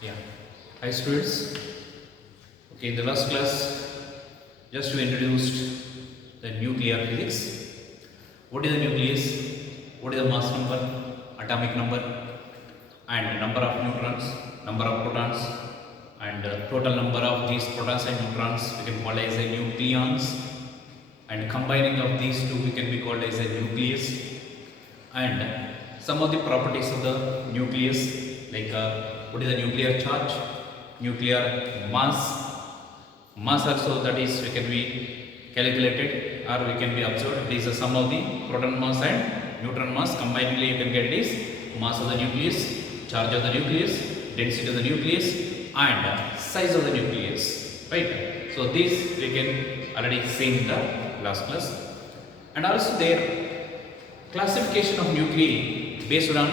Yeah. Hi students. Okay, in the last class, just we introduced the nuclear physics. What is the nucleus? What is the mass number, atomic number, and number of neutrons, number of protons, and total number of these protons and neutrons we can call as a nucleons, and combining of these two we can be called as a nucleus, and some of the properties of the nucleus, like what is the nuclear charge, nuclear mass also, that is we can be calculated or we can be observed. It is the sum of the proton mass and neutron mass. Combinedly you can get this mass of the nucleus, charge of the nucleus, density of the nucleus, and size of the nucleus, right? So this we can already see in the last class. And also their classification of nuclei based on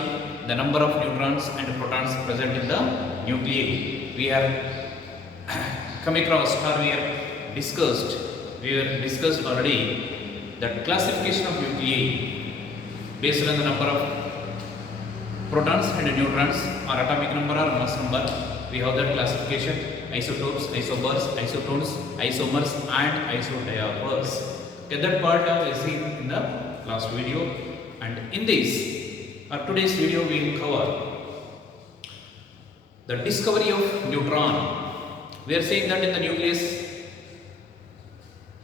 the number of neutrons and protons present in the nuclei. We are come across, or we have discussed already that classification of nuclei based on the number of protons and neutrons, or atomic number or mass number. We have that classification: isotopes, isobars, isotones, isomers, and isodiapers. Okay, that part I have seen in the last video, and in this today's video we will cover the discovery of neutron. We are saying that in the nucleus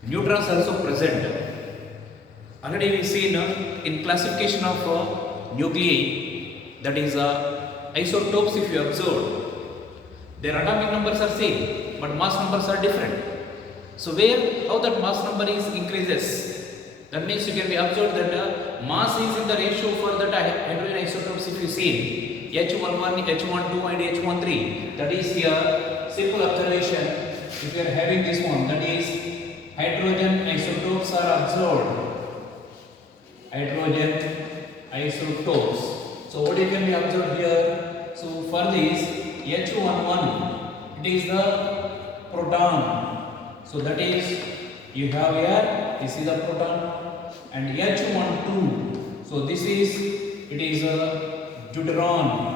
neutrons are also present. Already we seen in classification of nuclei, that is isotopes. If you observe, their atomic numbers are same but mass numbers are different. So how that mass number is increases, that means you can be observed that mass is in the ratio for that hydrogen isotopes. If you see H11, H12 and H13, that is here simple observation. If you are having this one, that is hydrogen isotopes are observed, hydrogen isotopes. So what you can be observed here? So for this H11, it is the proton. So that is you have here, this is a proton, and H12. So this is, it is a deuteron,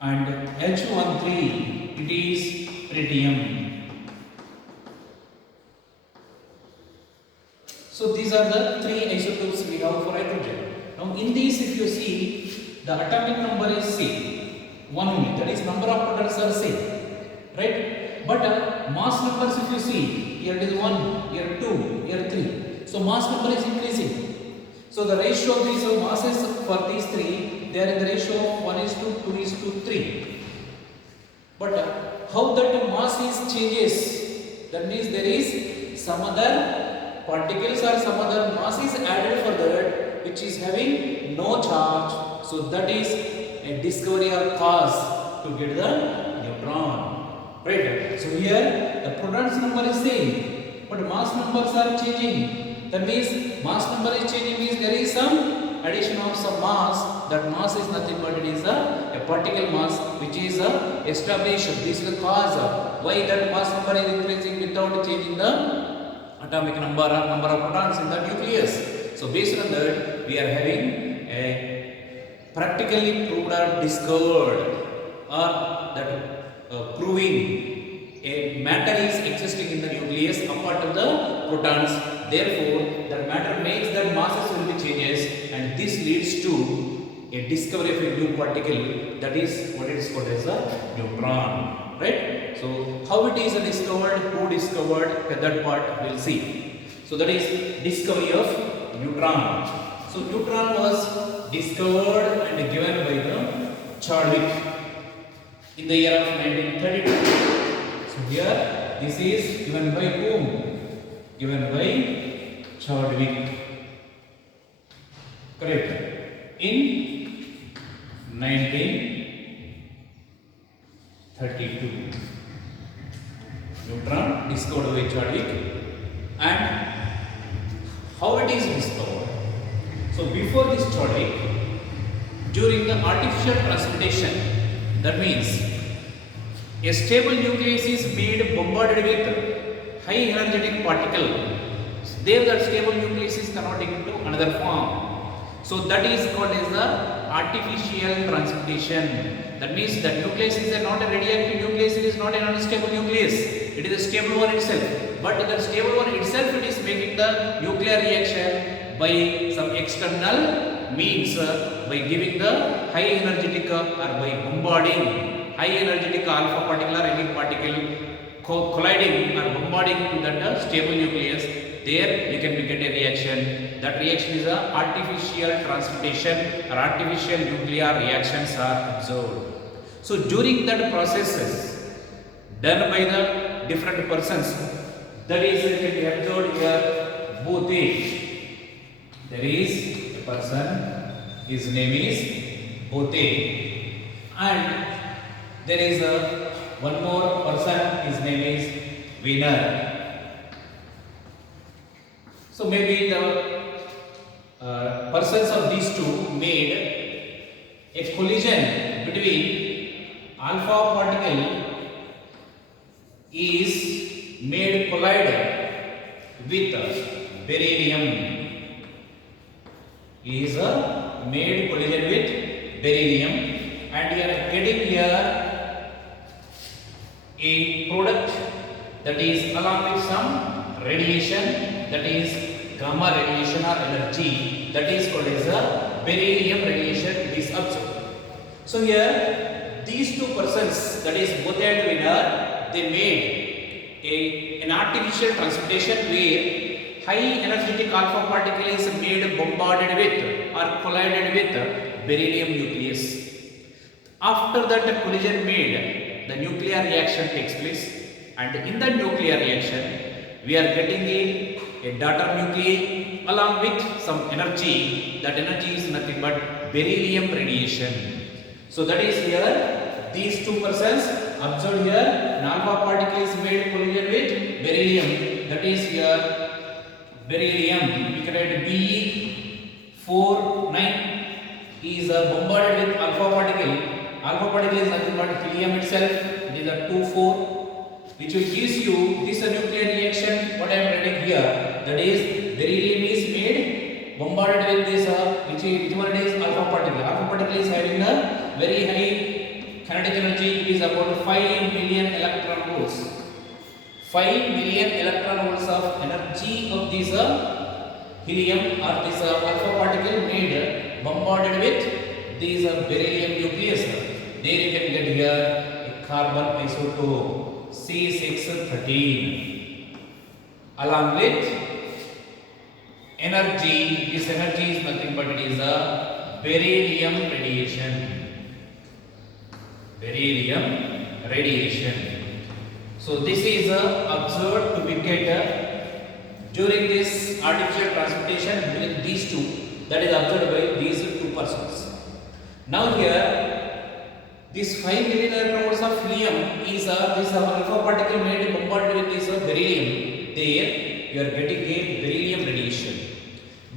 and H13, it is tritium. So these are the three isotopes we have for hydrogen. Now in these, if you see, the atomic number is same, 1 unit, that is number of protons are same, right? But mass numbers, if you see, here it is 1, here 2, here 3. So mass number is increasing. So the ratio of these masses for these three, they are in the ratio of 1:2:3. But how that mass is changes, that means there is some other particles or some other mass is added for that which is having no charge. So that is a discovery or cause to get the neutron, right? So here the protons number is same but mass numbers are changing. That means mass number is changing, means there is some addition of some mass. That mass is nothing but it is a particle mass which is established. This is the cause why that mass number is increasing without changing the atomic number or number of protons in the nucleus. So based on that, we are having a practically proved or discovered, or that proving a matter is existing in the nucleus apart from the protons. Therefore, that matter makes that masses will be changes, and this leads to a discovery of a new particle. That is what it is called as a neutron, right? So how it is discovered, who discovered, that part we'll see. So that is discovery of neutron. So neutron was discovered and given by the Chadwick in the year of 1932. So here this is given by whom? Given by Chadwick, correct, in 1932. Neutron discovered by Chadwick. And how it is discovered? So before this Chadwick, during the artificial transmutation, that means a stable nucleus is made bombarded with high energetic particle. There that stable nucleus is converting into another form. So that is called as the artificial transportation. That means the nucleus is not a radioactive nucleus, it is not an unstable nucleus. It is a stable one itself. But the stable one itself, it is making the nuclear reaction by some external means, by giving the high energetic or by bombarding high energetic alpha particle or any particle colliding or bombarding to that stable nucleus. There you can get a reaction. That reaction is a artificial transportation or artificial nuclear reactions are observed. So during that processes done by the different persons, that is can be observed here both age. There is a person, his name is Bote, and there is one more person, his name is Wiener. So maybe the persons of these two made a collision between alpha particle is made collide with beryllium. Is made collision with beryllium, and you are getting here a product that is along with some radiation, that is gamma radiation or energy, that is called as a beryllium radiation is observed. So here these two persons, that is Bote and Wiener, they made an artificial transportation where high energetic alpha particle is made bombarded with or collided with beryllium nucleus. After that collision made, the nuclear reaction takes place, and in the nuclear reaction we are getting a daughter nuclei along with some energy. That energy is nothing but beryllium radiation. So that is here these two persons observed here, an alpha particle is made collision with beryllium, that is here beryllium, we can write Be49 is bombarded with alpha particle. Alpha particle is nothing but helium itself, it is a 2,4, which will gives you this nuclear reaction. What I am writing here, that is beryllium is made bombarded with this which one it is alpha particle. Alpha particle is having a very high kinetic energy, it is about 5 million electron volts. 5 million electron volts of energy of this helium or this alpha particle made bombarded with these beryllium nucleus. There you can get here a carbon isotope C613 along with energy. This energy is nothing but it is a beryllium radiation. Beryllium radiation. So this is observed to be get during this artificial transportation between these two, that is observed by these two persons. Now here this 5 million electron volts of helium is this alpha particle made bombarded with this beryllium. There you are getting a beryllium radiation.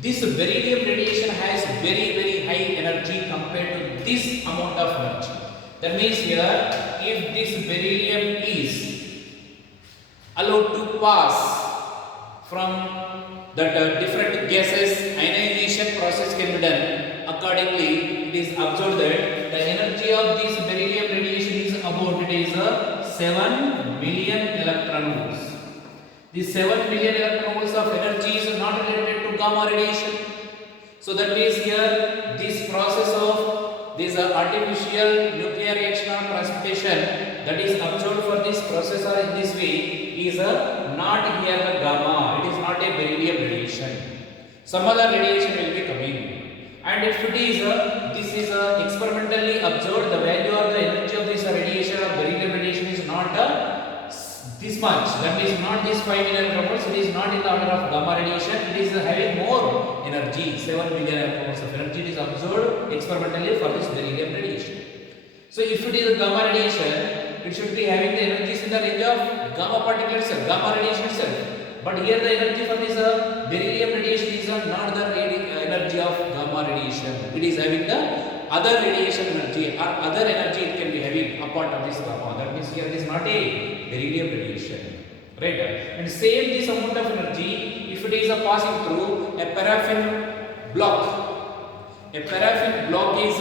This beryllium radiation has very high energy compared to this amount of energy. That means here if this beryllium is allowed to pass from that different gases, ionization process can be done. Accordingly, it is observed that the energy of this beryllium radiation is about, it is 7 million electron volts. This 7 million electron volts of energy is not related to gamma radiation. So that means here this process of this artificial nuclear reaction or transportation that is observed for this process or in this way is not here the gamma, it is not a beryllium radiation. Some other radiation will be coming, and if it is this is experimentally observed, the value or the energy of this radiation or beryllium radiation is not this much, that is not this 5 million electron volts, it is not in the order of gamma radiation, it is having more energy, 7 million electron volts of energy. It is observed experimentally for this beryllium radiation. So if it is a gamma radiation, it should be having the energies in the range of gamma particle itself, gamma radiation itself. But here the energy for this beryllium radiation is not the energy of gamma radiation. It is having the other radiation energy or other energy it can be having apart of this gamma. That means here it is not a beryllium radiation. Right? And same this amount of energy, if it is passing through a paraffin block, A paraffin block is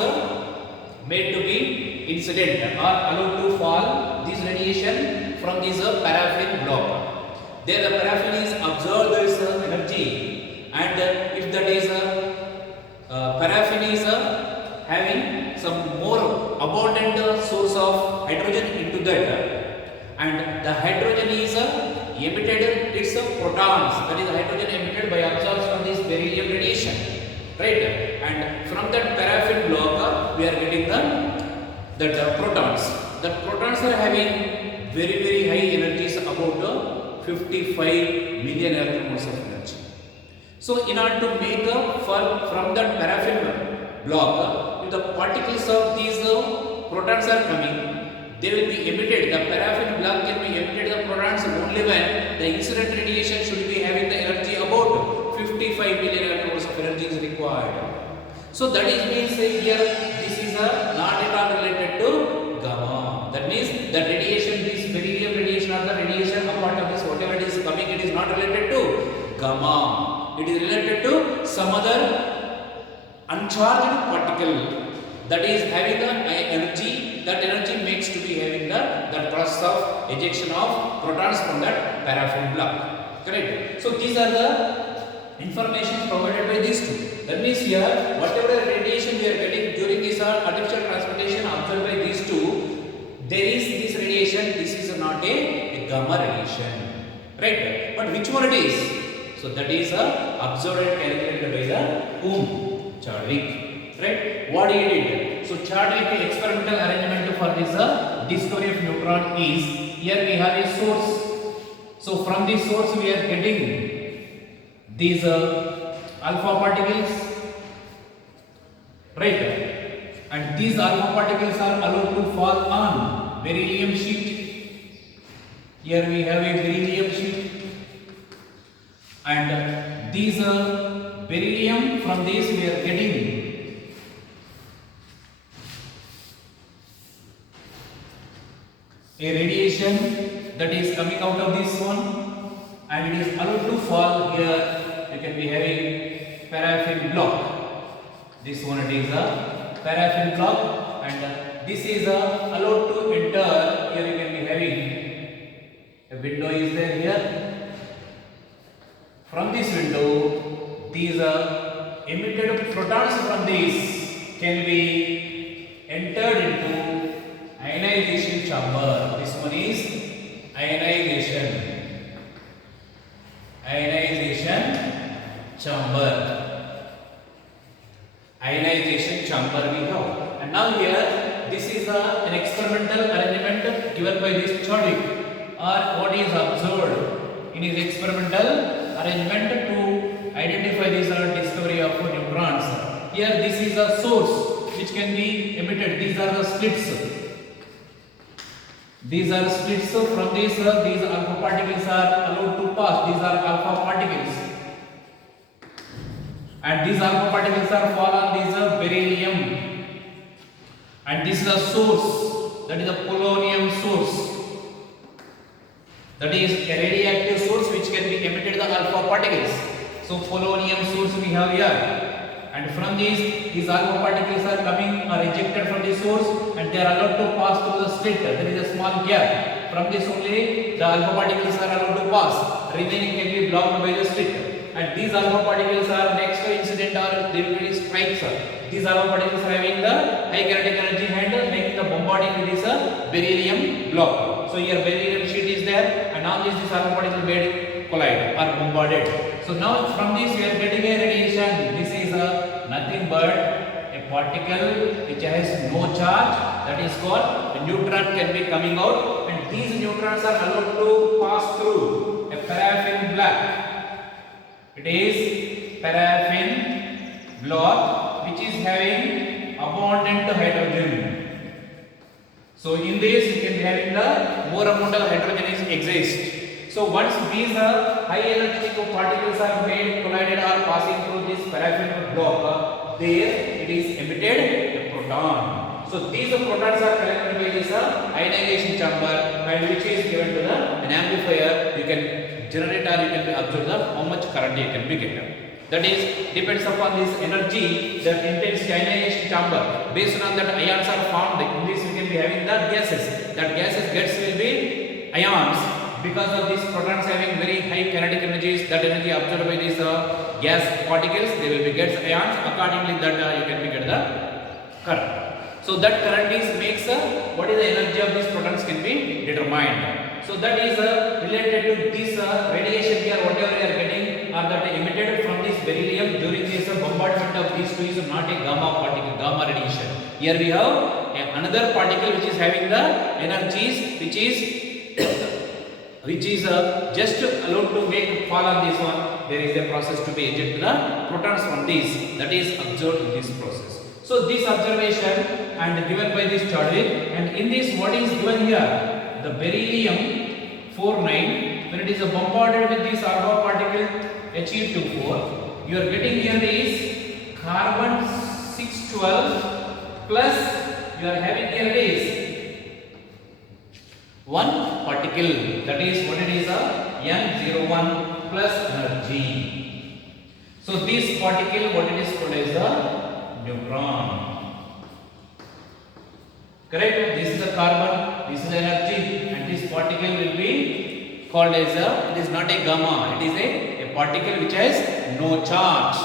made to be incident or allowed to fall this radiation from this paraffin block. There the paraffin is absorbed this energy, and if that is paraffin is having some more abundant source of hydrogen into that, and the hydrogen is emitted its protons, that is hydrogen emitted by absorption from this beryllium radiation, right? And from that paraffin block we are getting the protons. The protons are having very high energies, about 55 million electron of energy. So in order to make from that paraffin block, if the particles of these protons are coming, they will be emitted. The paraffin block can be emitted the protons only when the incident radiation should be having the energy about 55 million electrons of energy is required. So that is means here this is not at all related to gamma. That means the radiation, this beryllium radiation or the radiation apart of this whatever it is coming, it is not related to gamma. It is related to some other uncharged particle that is having the energy. That energy makes to be having the process of ejection of protons from that paraffin block. Correct? So these are the information provided by these two. That means here whatever radiation we are getting during this artificial transportation observed by these two, there is this radiation. This is not a gamma radiation, right? But which one it is? So that is observed and calculated by the whom? Chadwick, right? What he did? So Chadwick experimental arrangement for this discovery of neutron is, here we have a source. So from this source we are getting these alpha particles, right? And these alpha particles are allowed to fall on beryllium sheet. Here we have a beryllium sheet, and these beryllium, from this we are getting a radiation that is coming out of this one, and it is allowed to fall here. You can be having paraffin block. This one it is a paraffin block, and this is allowed to enter. Here you can be having a window is there here. From this window, these emitted protons from this can be entered into ionization chamber. This one is ionization chamber. Ionization chamber we have. And now here this is an experimental arrangement given by this Chadwick, or what is observed in his experimental arrangement to identify this discovery of neutrons. Here this is a source which can be emitted. These are the slits. These are slits. From this these alpha particles are allowed to pass. These are alpha particles, and these alpha particles are fall on this beryllium, and this is a source, that is a polonium source, that is a radioactive source which can be emitted the alpha particles. So polonium source we have here, and from these alpha particles are coming or ejected from the source, and they are allowed to pass through the slit. There is a small gap. From this only the alpha particles are allowed to pass. Remaining can be blocked by the slit. And these alpha particles are next to incident or delivery strikes. These alpha particles are having the high kinetic energy and making the bombarding with this beryllium block. So here beryllium sheet is there, and now these alpha particles made collide or bombarded. So now from this we are getting a radiation. This is nothing but a particle which has no charge, that is called a neutron can be coming out, and these neutrons are allowed to pass through a paraffin block. It is paraffin block which is having abundant hydrogen. So in this you can be having the more amount of hydrogen is exist. So once these high energetic particles are made collided or passing through this paraffin block, there it is emitted a proton. So these protons are collected by this ionization chamber, and which is given to an amplifier. You can generate or you can observe how much current you can be getting. That is depends upon this energy that intense ionization chamber. Based on that, ions are formed. In this we can be having the gases. That gases gets will be ions. Because of these protons having very high kinetic energies, that energy absorbed by these gas particles, they will be gets ions. Accordingly, that you can be get the current. So that current is makes what is the energy of these protons can be determined. So that is related to this radiation here, whatever you are getting are that emitted from this beryllium during this bombardment of these two is not a gamma particle, gamma radiation. Here we have another particle which is having the energies which is just allowed to make fall on this one. There is a process to be ejected the protons from this, that is observed in this process. So this observation and given by this Chadwick, and in this what is given here, the beryllium 49, when it is bombarded with this alpha particle He24, you are getting here is carbon 612 plus you are having here is one particle, that is what it is N01 plus energy. So this particle what it is called as a neutron. Correct? This is the carbon, this is the energy, and this particle will be called as it is not a gamma, it is a particle which has no charge.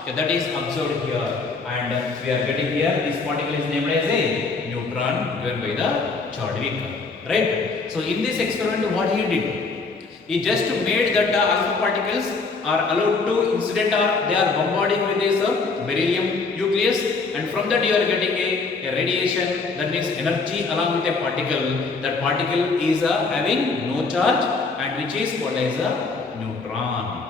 Okay, that is observed here, and we are getting here this particle is named as a neutron given by the Chadwick. Right? So in this experiment what he did, he just made that alpha particles are allowed to incident or they are bombarding with this beryllium nucleus, and from that you are getting a radiation, that means energy along with a particle. That particle is having no charge and which is called as a neutron.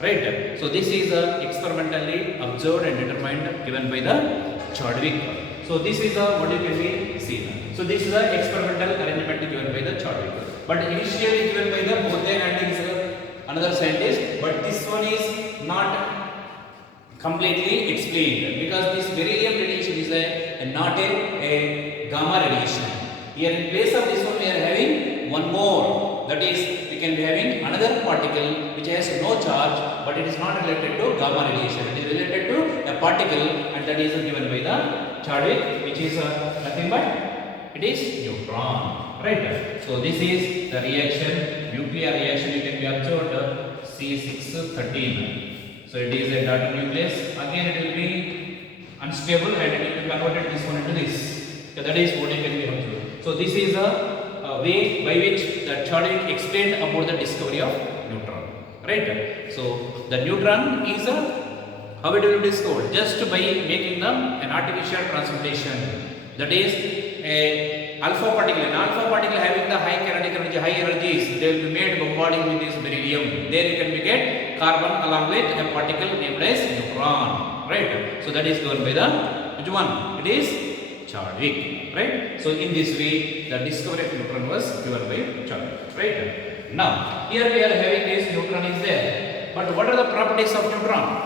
Right? So this is experimentally observed and determined given by the Chadwick. So this is what you can be seen. So this is the experimental arrangement given by the Chadwick. But initially given by the Bode and is another scientist, but this one is not completely explained because this beryllium radiation is not a gamma radiation. Here in place of this one we are having one more, that is we can be having another particle which has no charge, but it is not related to gamma radiation. It is related to a particle, and that is given by the Chadwick, which is nothing but it is neutron. Right? So this is the reaction, nuclear reaction you can be observed C613. So it is a daughter nucleus. Again it will be unstable and it will be converted this one into this. So that is what you can be observed. So this is a way by which the Chadwick explained about the discovery of neutron. Right? So the neutron is how it will be discovered? Just by making them an artificial transmutation. That is a alpha particle. An alpha particle having the high kinetic energy, high energies, they will be made bombarding with this beryllium. There you can be get carbon along with a particle named as neutron. Right? So that is given by the which one? It is Chadwick. Right? So in this way the discovery of neutron was given by Chadwick. Right? Now here we are having this neutron is there. But what are the properties of neutron?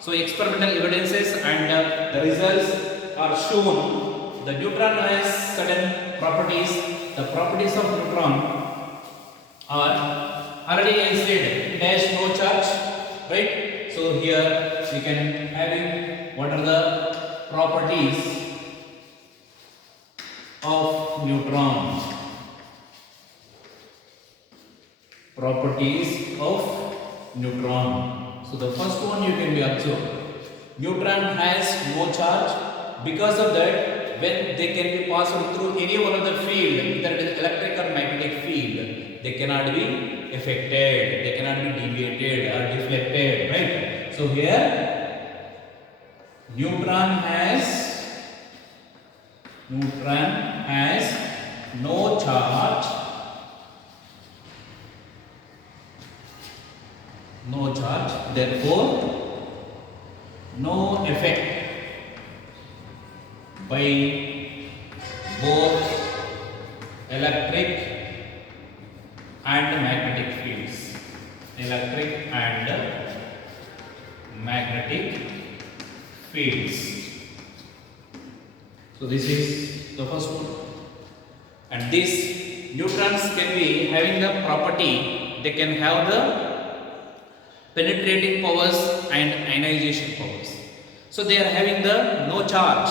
So experimental evidences and the results are shown. The neutron has certain properties. The properties of neutron are already I said it has no charge, right? So here we can having what are the properties of neutron. Properties of neutron. So the first one you can be observed. Neutron has no charge. Because of that, when they can be passed through any one of the field, either it is electric or magnetic field, they cannot be affected, they cannot be deviated or deflected, right? So here, neutron has no charge, therefore no effect by both electric and magnetic fields. Electric and magnetic fields. So this is the first one. And these neutrons can be having the property, they can have the penetrating powers and ionization powers. So they are having the no charge.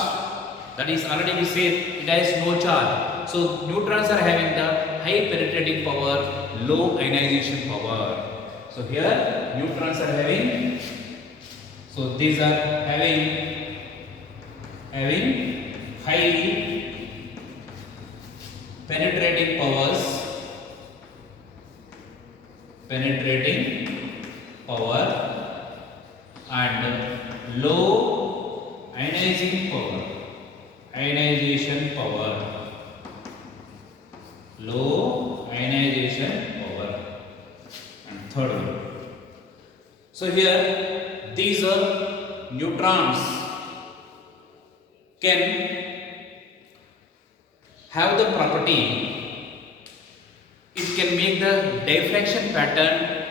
That is already we said it has no charge. So neutrons are having the high penetrating power, low ionization power. So here neutrons are having, so these are having high penetrating powers, and low ionizing power, low ionization power, and third one. So here these neutrons can have the property, it can make the diffraction pattern,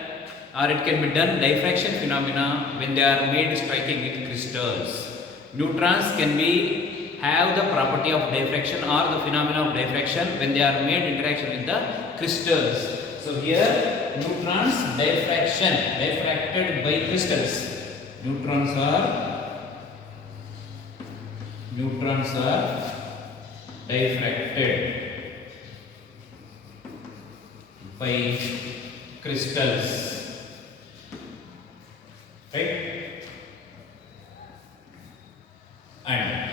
or it can be done diffraction phenomena when they are made striking with crystals. Neutrons can be have the property of diffraction or the phenomena of diffraction when they are made interaction with the crystals. So here neutrons diffracted by crystals. Neutrons are diffracted by crystals, right? And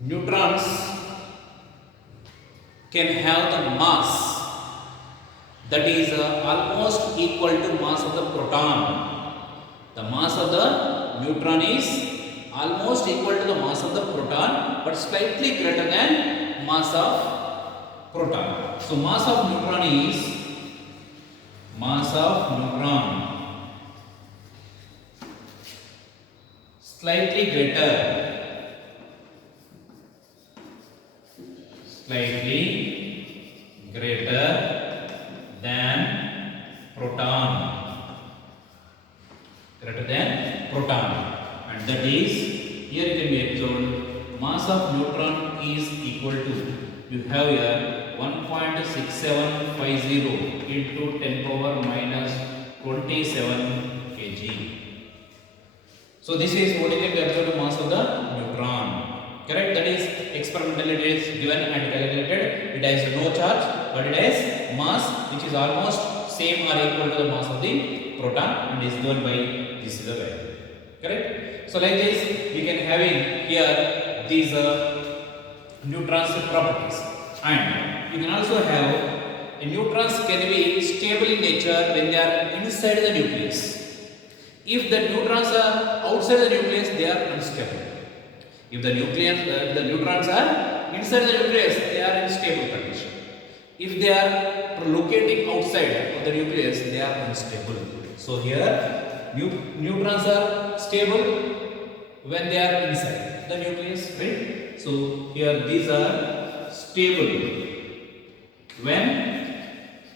neutrons can have the mass that is almost equal to mass of the proton. The mass of the neutron is almost equal to the mass of the proton, but slightly greater than mass of proton. So mass of neutron is slightly greater than proton, and that is, here it can be observed, mass of neutron is equal to, you have here 1.6750 into 10 power minus 27 kg. So this is what you can be observed mass of the neutron. Correct? That is experimentally it is given and calculated. It has no charge, but it has mass which is almost same or equal to the mass of the proton, and is given by this is the value. Correct? So like this we can having here these neutrons properties, and you can also have neutrons can be stable in nature when they are inside the nucleus. If the neutrons are outside the nucleus, they are unstable. If the neutrons are inside the nucleus, they are in stable condition. If they are locating outside of the nucleus, they are unstable. So here neutrons are stable when they are inside the nucleus, right? So here these are stable when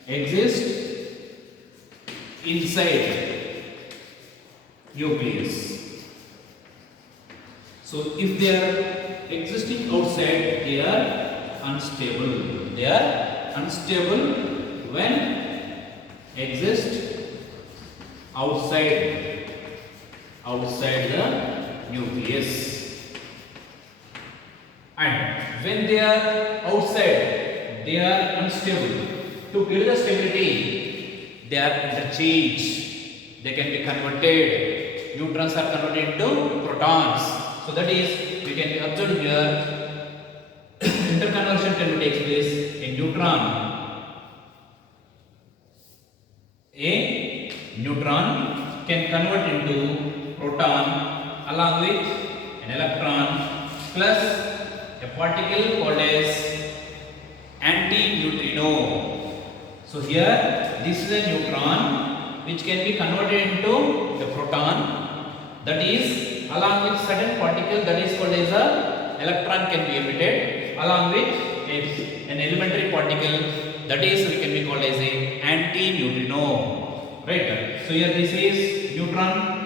exist inside nucleus. So if they are existing outside, they are unstable. They are unstable when exist outside the nucleus. And when they are outside, they are unstable. To build the stability, they are interchanged. They can be converted. Neutrons are converted into protons. So that is, we can observe here, interconversion can take place. A neutron can convert into proton along with an electron plus a particle called as antineutrino. So here this is a neutron which can be converted into a proton, that is along with certain particle that is called as a electron can be emitted along with an elementary particle that is we can be called as a antineutrino, right? So here this is neutron.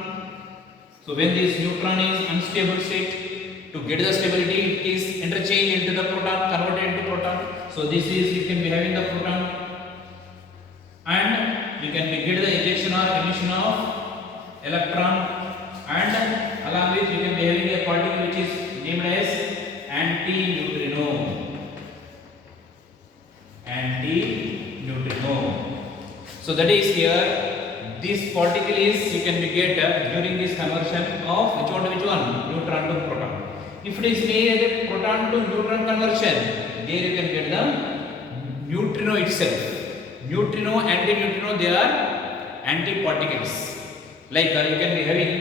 So when this neutron is unstable state, to get the stability it is interchanged into the proton, converted into proton. So this is, you can be having the proton, and you can be get the ejection or electron, and along with you can be having a particle which is named as anti-neutrino. Anti-neutrino. So that is here. This particle is you can be get during this conversion of which one? Neutron to proton. If it is made as a proton to neutron conversion, there you can get the neutrino itself. Neutrino, anti-neutrino, they are antiparticles. Like you can be having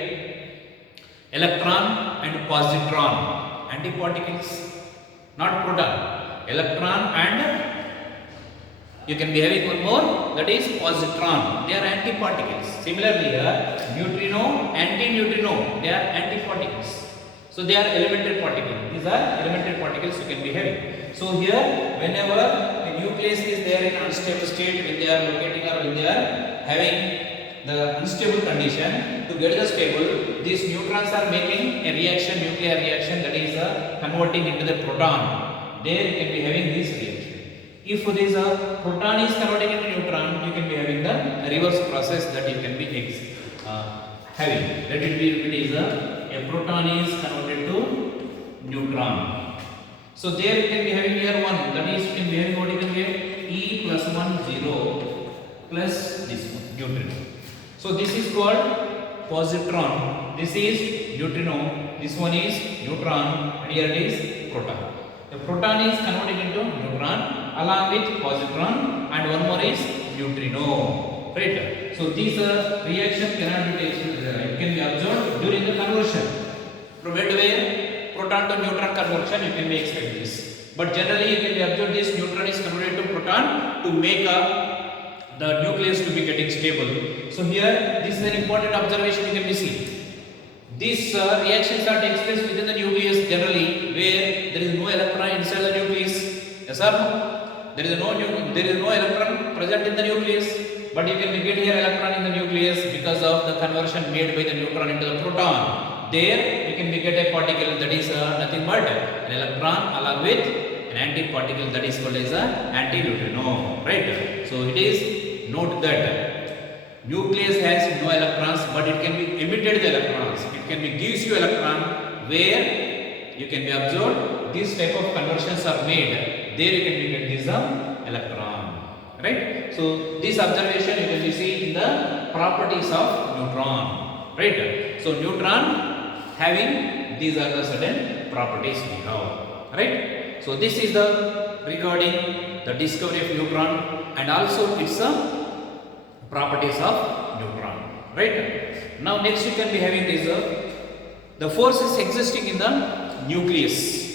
electron and positron, antiparticles, not proton. Electron and you can be having one more, that is positron. They are antiparticles. Similarly, neutrino, anti-neutrino, they are antiparticles. So they are elementary particles. These are elementary particles you can be having. So here, whenever the nucleus is there in unstable state, when they are locating or when they are having the unstable condition, to get the stable, these neutrons are making a reaction, nuclear reaction, that is converting into the proton. There you can be having this reaction. If this proton is converting into neutron, you can be having the reverse process that you can be having. Let it be if it is a proton is converted to neutron. So there you can be having here 1, that is you can be having what you can get E plus 1 0 plus this one neutrino. So this is called positron, this is neutrino, this one is neutron, and here it is proton. The proton is converted into neutron along with positron, and one more is neutrino, right? So these reaction cannot be taken, it can be observed during the conversion. From where to where? Proton to neutron conversion, you can be expect this. But generally you can be observed this neutron is converted to proton to make the nucleus to be getting stable. So here this is an important observation you can be seen. These reactions are takes place within the nucleus generally, where there is no electron inside the nucleus. Yes or no? There is no electron present in the nucleus, but you can get here electron in the nucleus because of the conversion made by the neutron into the proton. There you can get a particle that is nothing but an electron along with an antiparticle that is called as anti-neutrino, right? So it is note that nucleus has no electrons, but it can be emitted the electrons. It can be gives you electron, where you can be observed these type of conversions are made. There you can be get this electron, right? So this observation you can be see in the properties of neutron, right? So neutron having these are the certain properties we have, right? So this is the regarding the discovery of neutron and also its properties of neutron, right? Now next you can be having this the forces existing in the nucleus.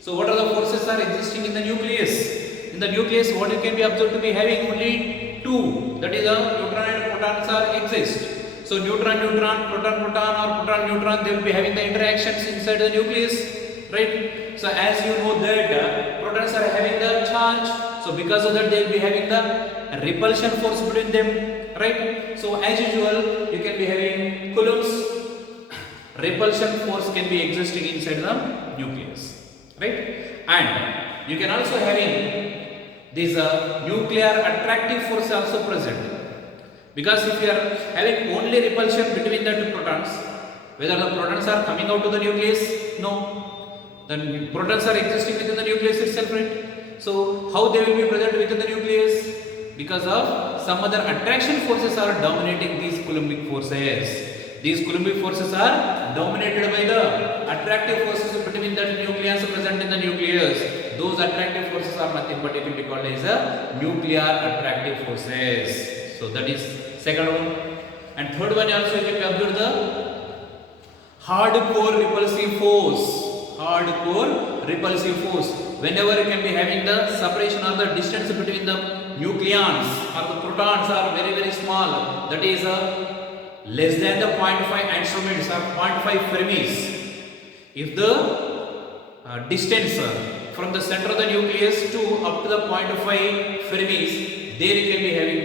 So what are the forces are existing in the nucleus? In the nucleus, what you can be observed to be having only 2, that is neutron and protons are exist. So neutron proton or proton neutron, they will be having the interactions inside the nucleus, right? So as you know that protons are having the charge, so because of that they will be having the repulsion force between them, right? So as usual you can be having Coulomb's repulsion force can be existing inside the nucleus, right? And you can also having this nuclear attractive force also present, because if you are having only repulsion between the two protons, whether the protons are coming out to the nucleus, no, the protons are existing within the nucleus itself, right? So how they will be present within the nucleus? Because of some other attraction forces are dominating these Coulombic forces. These Coulombic forces are dominated by the attractive forces between the nucleons present in the nucleus. Those attractive forces are nothing but it will be called as nuclear attractive forces. So that is second one. And third one also you can observe the hardcore repulsive force. Hardcore repulsive force. Whenever you can be having the separation or the distance between the nucleons or the protons are very very small, that is less than the 0.5 angstroms or 0.5 Fermis. If the distance from the center of the nucleus to up to the 0.5 Fermis, there you can be having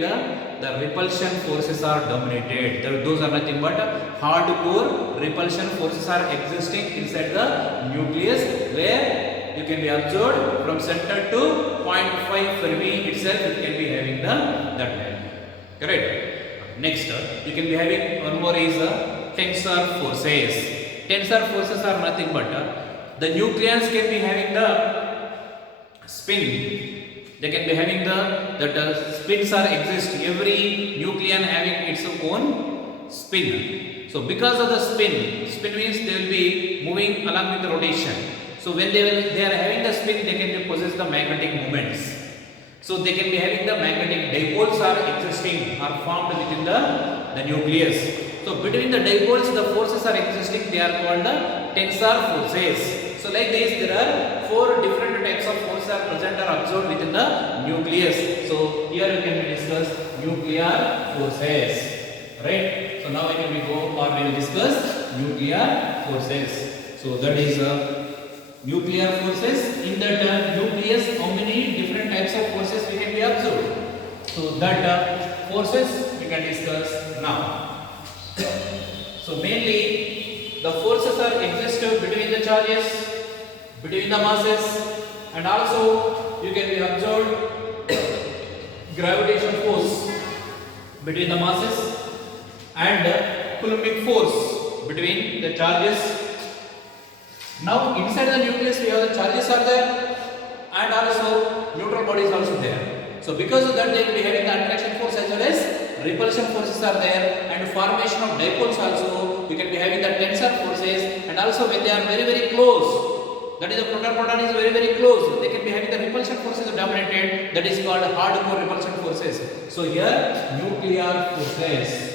the repulsion forces are dominated. Those are nothing but hardcore repulsion forces are existing inside the nucleus, where you can be observed from center to 0.5 Fermi itself, it can be having that value. Correct? Next, you can be having one more is tensor forces. Tensor forces are nothing but the nucleons can be having the spin. They can be having the spins are exist. Every nucleon having its own spin. So because of the spin means they will be moving along with the rotation. So when they are having the spin, they can possess the magnetic moments. So they can be having the magnetic dipoles are existing, are formed within the nucleus. So between the dipoles, the forces are existing. They are called the tensor forces. So like this, there are 4 different types of forces are present or observed within the nucleus. So here we can discuss nuclear forces, right? So now we can go or we will discuss nuclear forces. So that is nuclear forces. In that nucleus, how many different types of forces we can be observed? So that forces we can discuss now. So mainly the forces are exist between the charges, between the masses, and also you can be observed gravitational force between the masses and Coulombic force between the charges. Now inside the nucleus we have the charges are there and also neutral bodies also there. So because of that they will be having the attraction force as well as repulsion forces are there, and formation of dipoles also. You can be having the tensor forces, and also when they are very close, that is the proton is very close, they can be having the repulsion forces dominated, that is called hardcore repulsion forces. So here nuclear forces.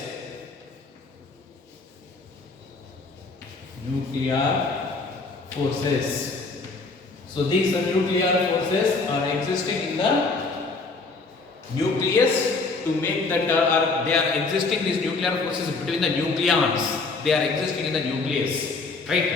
So these nuclear forces are existing in the nucleus to make that they are existing, these nuclear forces between the nucleons. They are existing in the nucleus, right?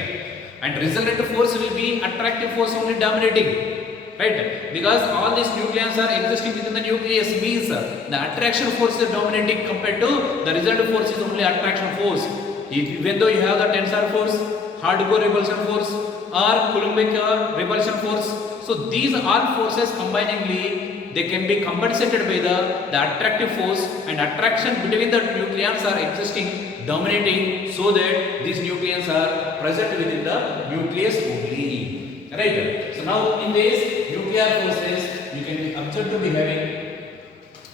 And resultant force will be attractive force only dominating, right? Because all these nucleons are existing within the nucleus means the attraction force is dominating compared to the resultant force is only attraction force. Even though you have the tensor force, hardcore repulsion force or Coulombic repulsion force, so these all forces combiningly they can be compensated by the attractive force, and attraction between the nucleons are existing dominating, so that these nucleons are present within the nucleus only, right? So now in this nuclear forces you can be observed to be having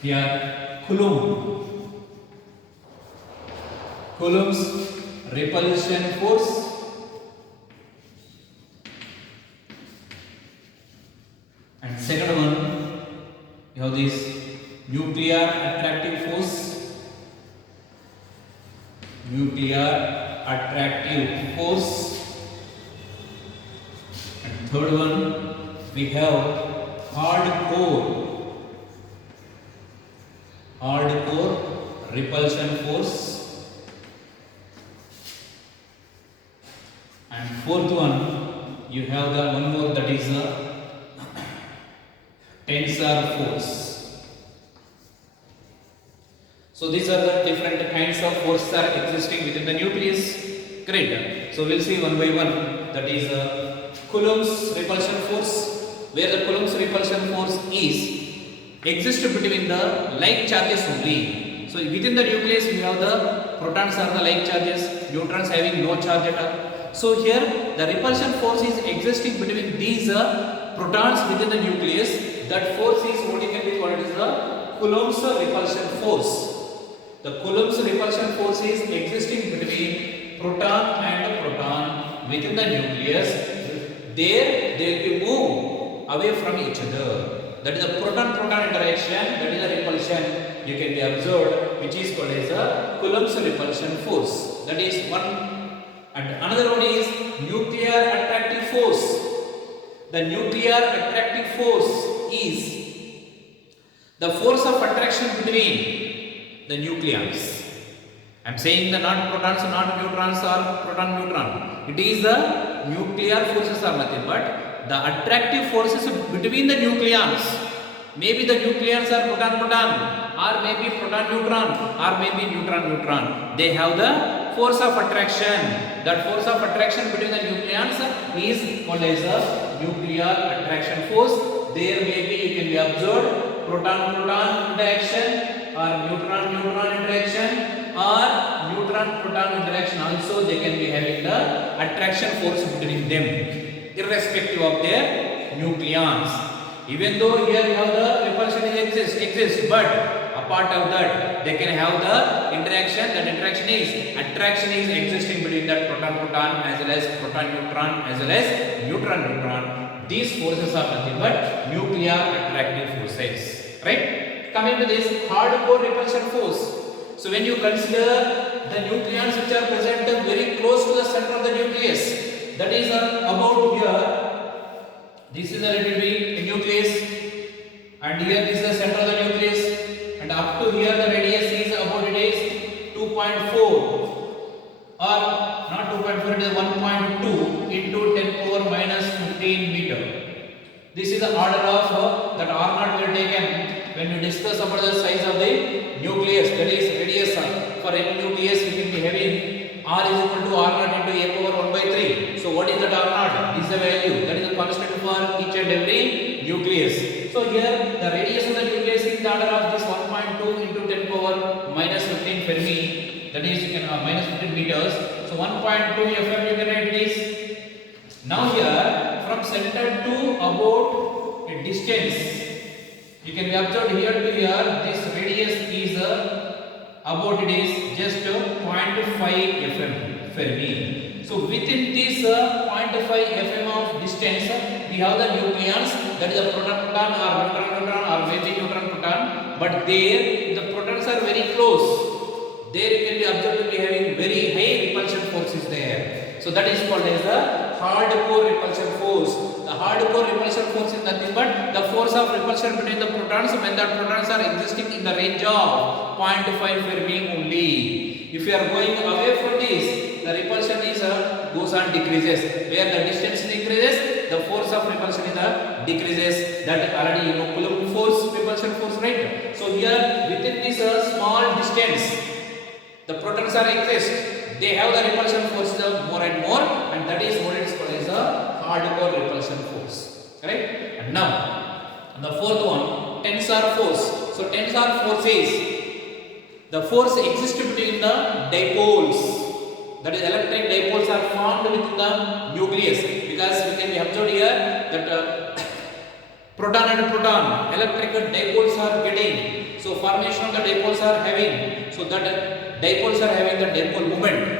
here Coulomb's repulsion force, and second one you have this nuclear attractive force, and third one we have hardcore repulsion force, and fourth one you have the one more, that is tensor force. So these are the different kinds of forces are existing within the nucleus. Great. So we'll see one by one. That is Coulomb's repulsion force, where the Coulomb's repulsion force is exists between the like charges only. So within the nucleus we have the protons are the like charges, neutrons having no charge at all. So here the repulsion force is existing between these protons within the nucleus. That force is what you can be called as the Coulomb's repulsion force. The Coulomb's repulsion force is existing between proton and proton within the nucleus. There they will be moved away from each other. That is the proton-proton interaction. That is the repulsion you can be observed, which is called as the Coulomb's repulsion force. That is one. And another one is nuclear attractive force. The nuclear attractive force is the force of attraction between the nucleons. I am saying the not protons, not neutrons or proton-neutron. It is the nuclear forces are nothing but the attractive forces between the nucleons. Maybe the nucleons are proton-proton, or maybe proton-neutron, or maybe neutron-neutron. They have the force of attraction. That force of attraction between the nucleons is called as the nuclear attraction force. There maybe you can be observed proton-proton interaction, or neutron-neutron interaction or neutron-proton interaction also they can be having the attraction force between them irrespective of their nucleons. Even though here you have the repulsion exists, but apart of that they can have the interaction. That interaction is attraction is existing between that proton-proton as well as proton-neutron as well as neutron-neutron. These forces are nothing but nuclear attractive forces, right? Coming to this hardcore repulsion force. So when you consider the nucleons which are present very close to the center of the nucleus, that is about here, this is a little bit a nucleus, and here this is the center of the nucleus, and up to here the radius is about it is 2.4 or not 2.4, it is 1.2 into 10 power minus 15 meter. This is the order of that R0 we are taken when we discuss about the size of the nucleus, that is radius. For any nucleus we can be having R is equal to R0 into a power 1 by 3. So what is that R0? This is the value, that is the constant for each and every nucleus. So here the radius of the nucleus is the order of this 1.2 into 10 power minus 15 Fermi, that is you can minus 15 meters. So 1.2 FM you can write this. Now here from center to about a distance, you can be observed here to here, this radius is about it is just 0.5 FM Fermi. So within this 0.5 FM of distance, we have the nucleons, that is the proton-proton or neutron-neutron or maybe neutron-proton, but there the protons are very close. There you can be observed to be having very high repulsion force is there. So that is called as the hardcore repulsion force. The hardcore repulsion force is nothing but the force of repulsion between the protons when the protons are existing in the range of 0.5 Fermi only. If you are going away from this, the repulsion is goes on decreases. Where the distance increases, the force of repulsion is decreases. That already you know Coulomb force, repulsion force, right? So here within this small distance, the protons are exist. They have the repulsion force more and more, and that is what it is called as a hardcore repulsion force, right? And now the fourth one, tensor force. So tensor force is the force exists between the dipoles. That is electric dipoles are formed within the nucleus, because we can be observed here that proton and proton electric dipoles are getting. So formation of the dipoles are having. So that dipoles are having the dipole moment.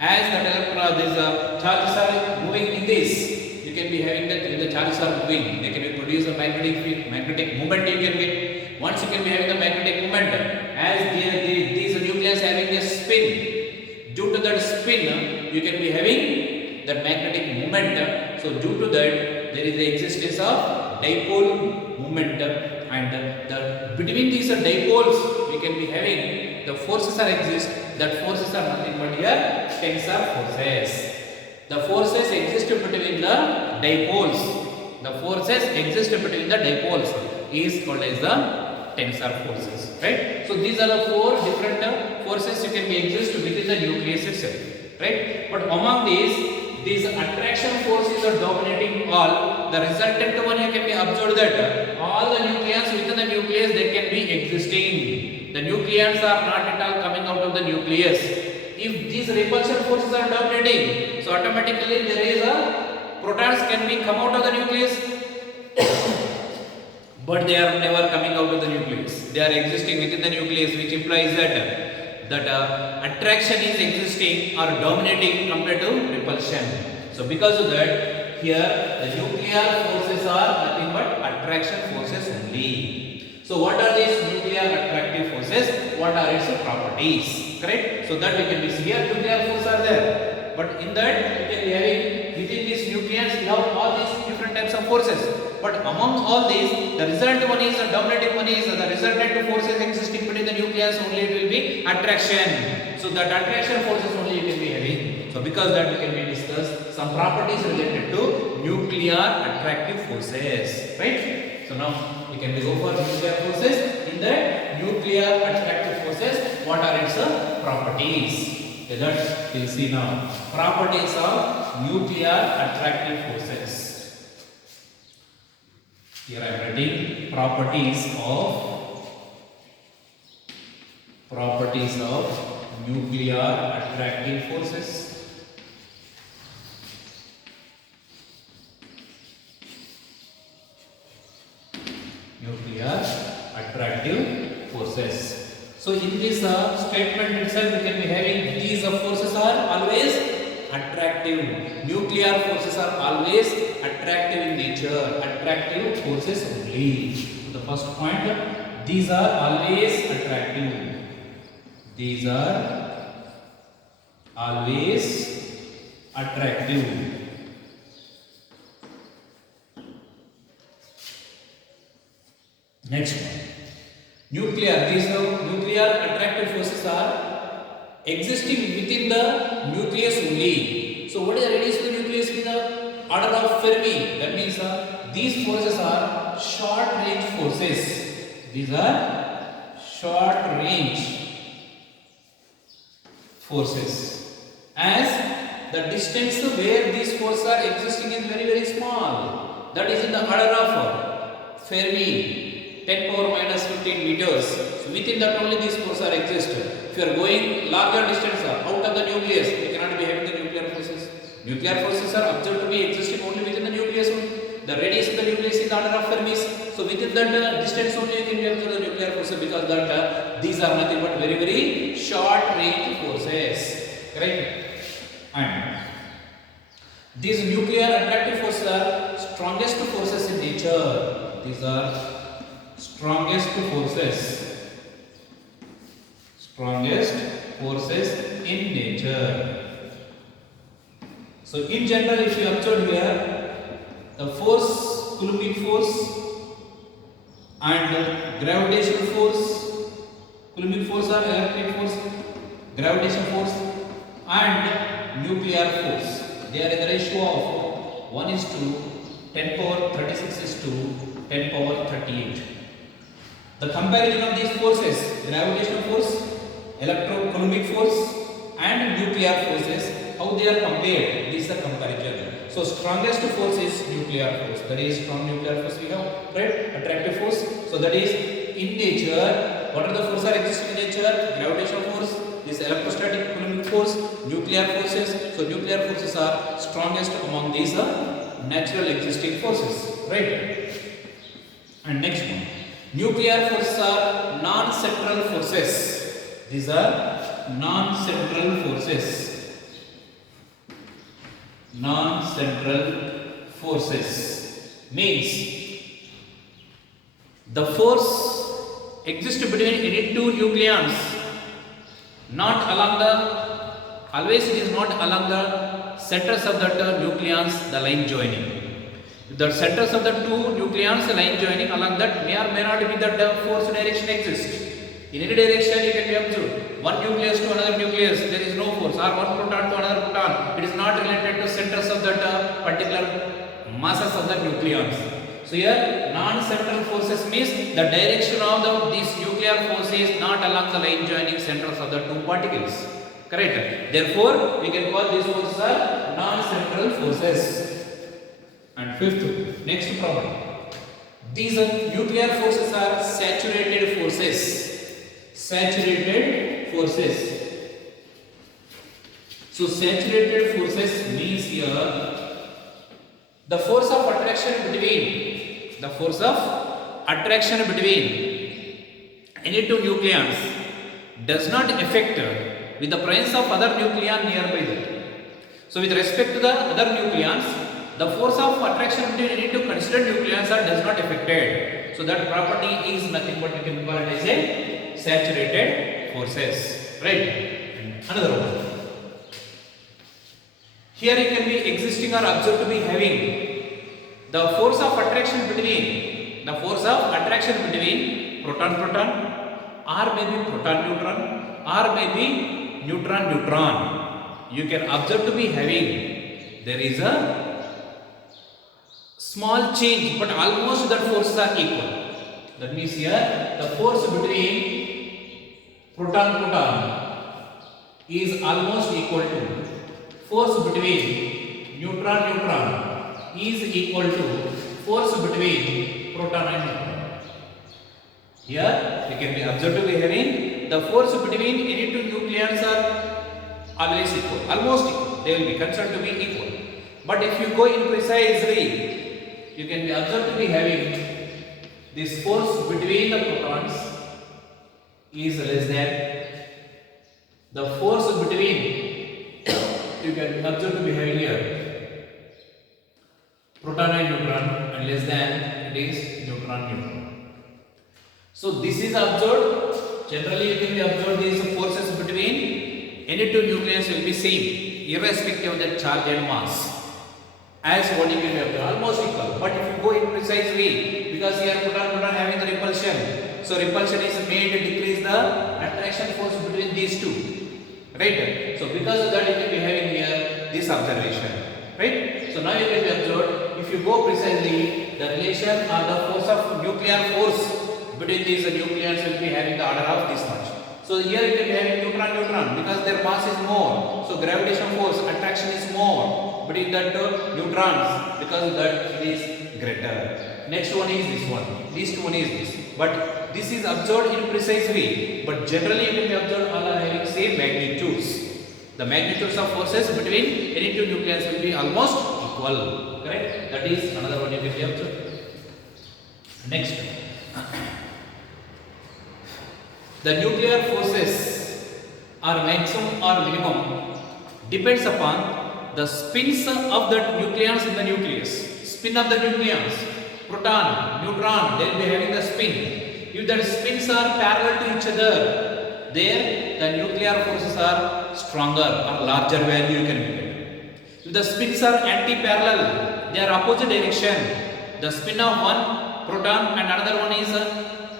As the charges are moving in this, you can be having that when the charges are moving, they can be produce a magnetic moment you can get. Once you can be having the magnetic moment, as these nucleus having a spin, due to that spin you can be having that magnetic moment. So due to that there is the existence of dipole moment, and between these dipoles we can be having the forces are exist. That forces are nothing but here tensor forces. The forces exist between the dipoles. The forces exist between the dipoles is called as the tensor forces, right? So these are the four different forces you can be exist within the nucleus itself, right? But among these attraction forces are dominating all. The resultant one you can be observed that all the nucleons within the nucleus they can be existing. The nucleons are not at all coming out of the nucleus. If these repulsion forces are dominating, so automatically there is a protons can be come out of the nucleus, but they are never coming out of the nucleus. They are existing within the nucleus, which implies that attraction is existing or dominating compared to repulsion. So because of that, here the nuclear forces are nothing but attraction forces only. So what are these nuclear attractive forces? What are its properties? Correct? So that we can be see here nuclear forces are there. But in that we can be having within these nucleons we have all these different types of forces. But among all these, the result one is the dominating one is the resultant forces existing between the nucleus only it will be attraction. So that attraction forces only you can be having. So because that we can be discuss some properties related to nuclear attractive forces, right? So now we can go for nuclear forces. In that nuclear attractive forces, what are its properties? Okay, let's we'll see now. Properties of nuclear attractive forces. Here I am writing properties of Properties of nuclear attractive forces. Nuclear attractive forces. So in this statement itself, we can be having these forces are always attractive. Nuclear forces are always attractive in nature. Attractive forces only. So the first point, these are always attractive. These are always attractive. Next one. These nuclear attractive forces are existing within the nucleus only. So what is the radius of the nucleus in the order of Fermi? That means these forces are short range forces. These are short range forces, as the distance where these forces are existing is very small. That is in the order of Fermi, 10 power minus 15 meters. So within that only these forces are exist. If you are going larger distance out of the nucleus, you cannot be having the nuclear forces. Nuclear forces are observed to be existing only within the nucleus. The radius of the nucleus is the order of Fermis. So within that distance only you can be observed the nuclear forces, because that these are nothing but very short range forces. Correct? And these nuclear attractive forces are strongest forces in nature. These are strongest forces. Strongest forces in nature. So in general, if you observe here, the force, Coulombic force and gravitational force, Coulombic force or electric force, gravitational force and nuclear force, they are in the ratio of 1 is to 10 power 36 is to 10 power 38. The comparison of these forces, gravitational force, electrocoulombic force and nuclear forces, how they are compared, this is the comparison. So strongest force is nuclear force, that is strong nuclear force we have, right? Attractive force. So that is in nature, what are the forces are existing in nature? Gravitational force, this electrostatic Coulombic force, nuclear forces. So nuclear forces are strongest among these natural existing forces, right? And next one, nuclear forces are non-central forces. These are non-central forces. Non-central forces means the force exists between any two nucleons, not along the, always it is not along the centers of the nucleons, the line joining. The centers of the two nucleons, the line joining, along that may or may not be that the force direction exists. In any direction you can be observed. One nucleus to another nucleus, there is no force, or one proton to another proton. It is not related to centers of that particular masses of the nucleons. So here non-central forces means the direction of these nuclear force is not along the line joining centers of the two particles. Correct? Therefore, we can call these forces are non-central forces. And fifth, next problem. These nuclear forces are saturated forces. Saturated forces. So saturated forces means here the force of attraction between any two nucleons does not affect with the presence of other nucleon nearby that. So with respect to the other nucleons, the force of attraction between any two considered nucleons does not affected. So that property is nothing but we can call it as a saturated forces, right? Another one. Here it can be existing or observed to be having the force of attraction between proton-proton, or maybe proton-neutron, or maybe neutron-neutron. You can observe to be having there is a small change, but almost that forces are equal. That means here the force between proton-proton is almost equal to force between neutron-neutron is equal to force between proton and neutron. Here we can be observed to be having the force between any two nucleons are always equal, almost equal. They will be considered to be equal. But if you go in precisely, you can be observed to be having this force between the protons is less than the force between you can observe to be having here proton and neutron and less than it is neutron. So this is observed. Generally you can be observed these forces between any two nucleons will be same irrespective of the charge and mass. As what you can be observed, almost equal. But if you go in precisely, because here proton having the repulsion, so repulsion is made to decrease the attraction force between these two, right? So because of that you can be having here this observation, right? So now you can be observed, if you go precisely, the relation or the force of nuclear force between these nucleons will be having the order of this much. So here you can be having neutron because their mass is more, so gravitation force attraction is more between that neutrons because that it is greater. Next one is this one, least one is this, but this is observed in precise way, but generally you can be observed all are having same magnitudes. The magnitudes of forces between any two nucleons will be almost equal, correct? That is another one you can be observed. Next, the nuclear forces are maximum or minimum depends upon the spins of the nucleons in the nucleus. Spin of the nucleons, proton, neutron, they will be having the spin. If the spins are parallel to each other, there the nuclear forces are stronger or larger value you can get. If the spins are anti-parallel, they are opposite direction. The spin of one proton and another one is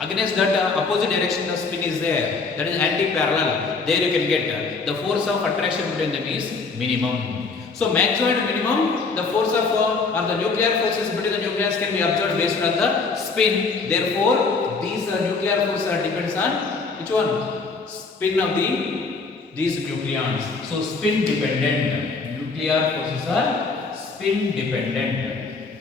against that opposite direction the spin is there, that is anti-parallel, there you can get the force of attraction between them is minimum. So maximum and minimum, the force of or the nuclear forces between the nucleons can be observed based on the spin. Therefore these nuclear forces depends on which one? Spin of these nucleons. So spin dependent. Nuclear forces are spin dependent.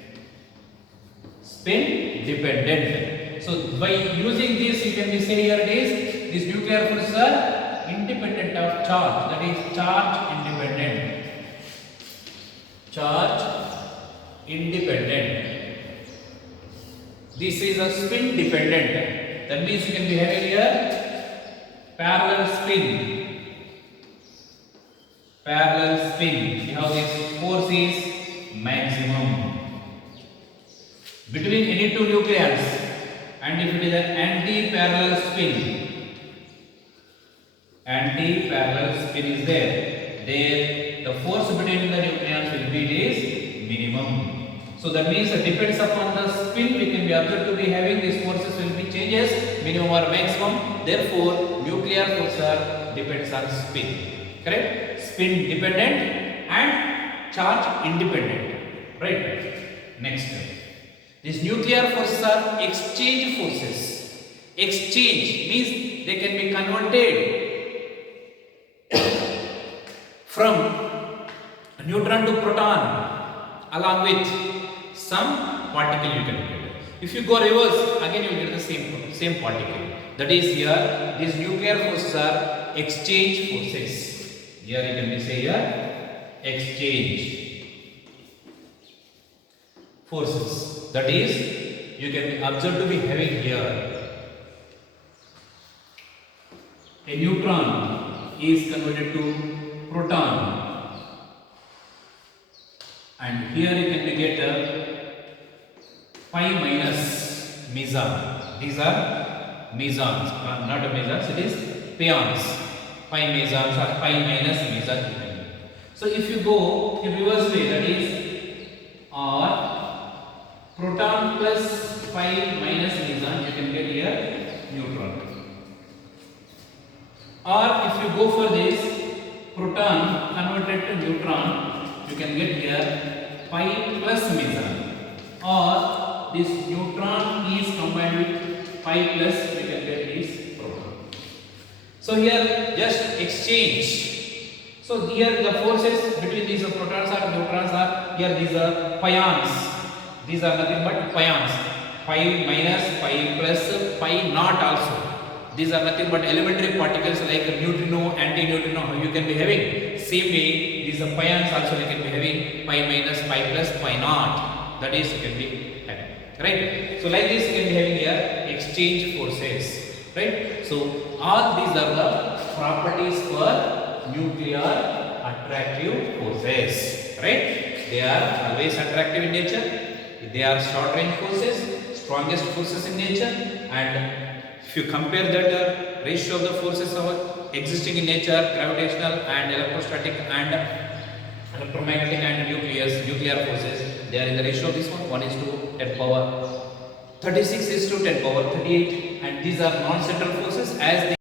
Spin dependent. So by using this you can be say here it is these nuclear forces are independent of charge, that is charge independent. Charge independent. This is a spin dependent. That means you can be having here parallel spin. Parallel spin. You have this force is maximum between any two nucleons. And if it is an anti-parallel spin, anti-parallel spin is there the force between the nucleons will be is minimum. So that means it depends upon the spin we can be observed to be having these forces will be changes minimum or maximum. Therefore nuclear force depends on spin, correct? Spin dependent and charge independent, right? Next, these nuclear forces are exchange forces. Exchange means they can be converted from neutron to proton along with some particle you can get. If you go reverse, again you will get the same particle. That is here, these nuclear forces are exchange forces. Here you can be say here exchange forces. That is, you can be observed to be having here a neutron is converted to proton. And here you can get a pi minus meson. These are mesons, not mesons, it is pions. Pi mesons or pi minus meson. So if you go in reverse way, that is proton plus pi minus meson, you can get here neutron. Or if you go for this proton converted to neutron, you can get here pi plus meson, or this neutron is combined with pi plus, we can get this proton. So here just exchange. So here the forces between these protons or neutrons are here, these are pions. These are nothing but pions. Pi minus, pi plus, pi naught also. These are nothing but elementary particles like neutrino, anti-neutrino, how you can be having. Same way, these are pions also you can be having pi minus, pi plus, pi naught. That is you can be having. Right? So like this you can be having here exchange forces. Right? So all these are the properties for nuclear attractive forces. Right? They are always attractive in nature. They are short range forces, strongest forces in nature, and if you compare that ratio of the forces of existing in nature, gravitational and electrostatic and electromagnetic and nuclear forces, they are in the ratio of this one is to 10 power 36 is to 10 power 38, and these are non-central forces as they